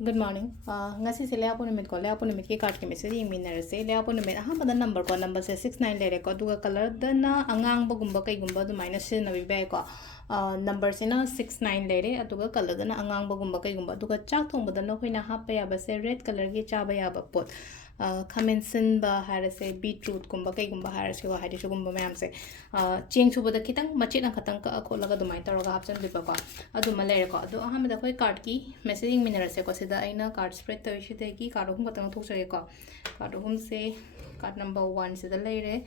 Good morning. Ngasigi layout numit ko layout numit ki card ki message minner se layout numit pada number ko number se 69 lere ko duga color dana angang bagumba kai gumba du minus se nabi bai ko number se na 69 lere aduga color dana angang bagumba kai gumba duga chak thong badana hoina happa ya ba se red color ki chaba ya ba pot khamen sin ba hara se beetroot gumba kai gumba hara se ko haidi su gumba mayam se ching su bada kitang machit ang khatang ka ko laga du mai taraga hapsan bi ba ko adu malere ko adu ahamada koi card ki messaging minner se ko se aina card spread to issue tegi card hum katang thok chage ko card hum se card number 1 se da leire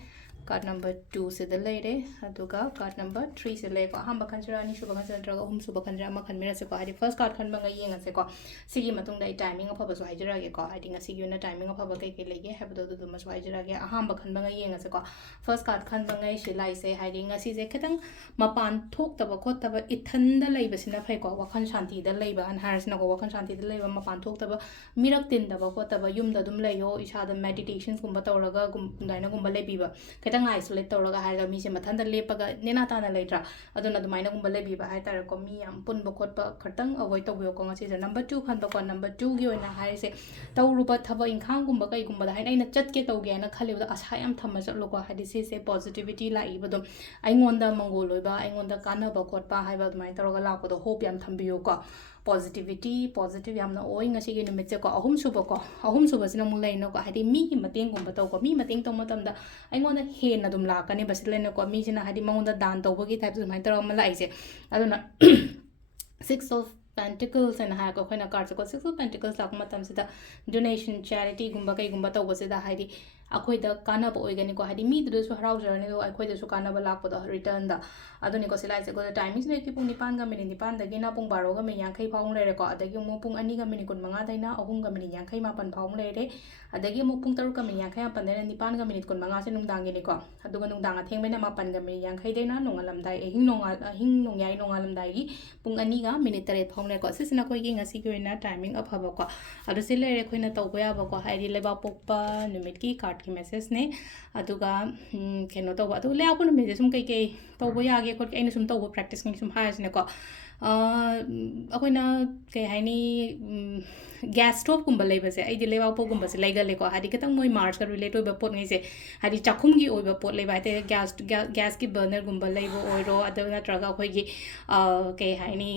card number 2 se da leire aduga card number 3 se le ko hamba khanjara ni shuba khanjara draga hum shuba khanjara ma khan mira se ko hadi first card khan banga yenga se ko sigi matung dai timing of ba so hajara ge ko hadi nga sigi na timing of ba kai kai lege have do do ma so hajara ge hamba khan banga yenga se ko first card khan banga shi lai se hadi nga si je khetang mapan thok taba khot taba ithan da leiba sina phai ko wakhan shanti da leiba an haras na ko wakhan shanti da leiba mapan thok taba mirak tin taba ko taba yum da dum leyo isha da meditations gumba tawraga gum daina gumba lebiba ketang isolate tawraga haga mi se mathan da lepaga nena ta na leitra aduna dumaina gumba lebiba hai tar ko mi am pun ba khot ba khatang avoid tawbiyo ko ngasi number 2 khan ba ko number 2 gi oina hai se tawruba thaba inkhang gumba kai gumba da hai aina chat ke tawge na khali da asa yam thamma chalo ko hadi se positivity la ibadum aingonda mangol oiba aingonda kana ba khot pa hai ba dumai tawraga la ko do hope yam thambiyo ko positivity positive yamna oi ngasi gi numit se ko ahum suba sina mu leina ko hadi mi gi mateng gumba taw ko mi mateng taw matam da aingonda he na dum la kani basilena ko mi sina hadi mangonda dan taw gi type dumai tawraga mala aise aduna six of Pentacles and high ko khona cards ko six of Pentacles la kuma tam sida donation charity gumba kai gumba taw sida hadi akhoi da kana ba oigani ko hadi mi du su harau jarni do akhoi da su kana ba lak da return da aduni ko silai se ko timing ne ki pung nipan ga mini nipan da gina pung baro ga me yankhai phaung le re ko adagi mo pung ani ga mini kun manga daina ahum ga mini yankhai mapan phaung le re adagi mo pung taru ga mini yankhai mapan daina nipan ga mini kun manga se nungdang gi ni ko aduga nungdang a theng bena mapan ga mini yankhai daina nongalam dai hing nongyai nongalam dai gi pung ani ga mini tare phaung le ko sisina ko gi ngasi ko na timing of haba ko adu se le re khoina taw ya ba ko hairi leba pokpa numit ki card ki message ne aduga keno taw adu le apun me sum kai kai taw ya ge khot aina sum taw practice ngi sum ha sine ko akoina kai haini gas stove kumba leiba se ai dilewa po kumba se leiga le ko hadi ketang moi mars ka relate oiba pot ngai se hadi chakhum gi oiba pot leiba te gas ki burner gumba leibo oiro adana traga khoi gi kai haini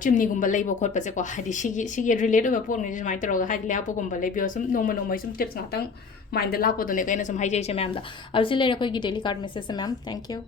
chimney gumba leibo khot pa se ko hadi sigi relate oiba pot ngai mai troga hadi le po gumba lebi sum no sum tips ngatang mind la ko done kai na sum haije se ma'am da also le khoi gi daily card message ma'am thank you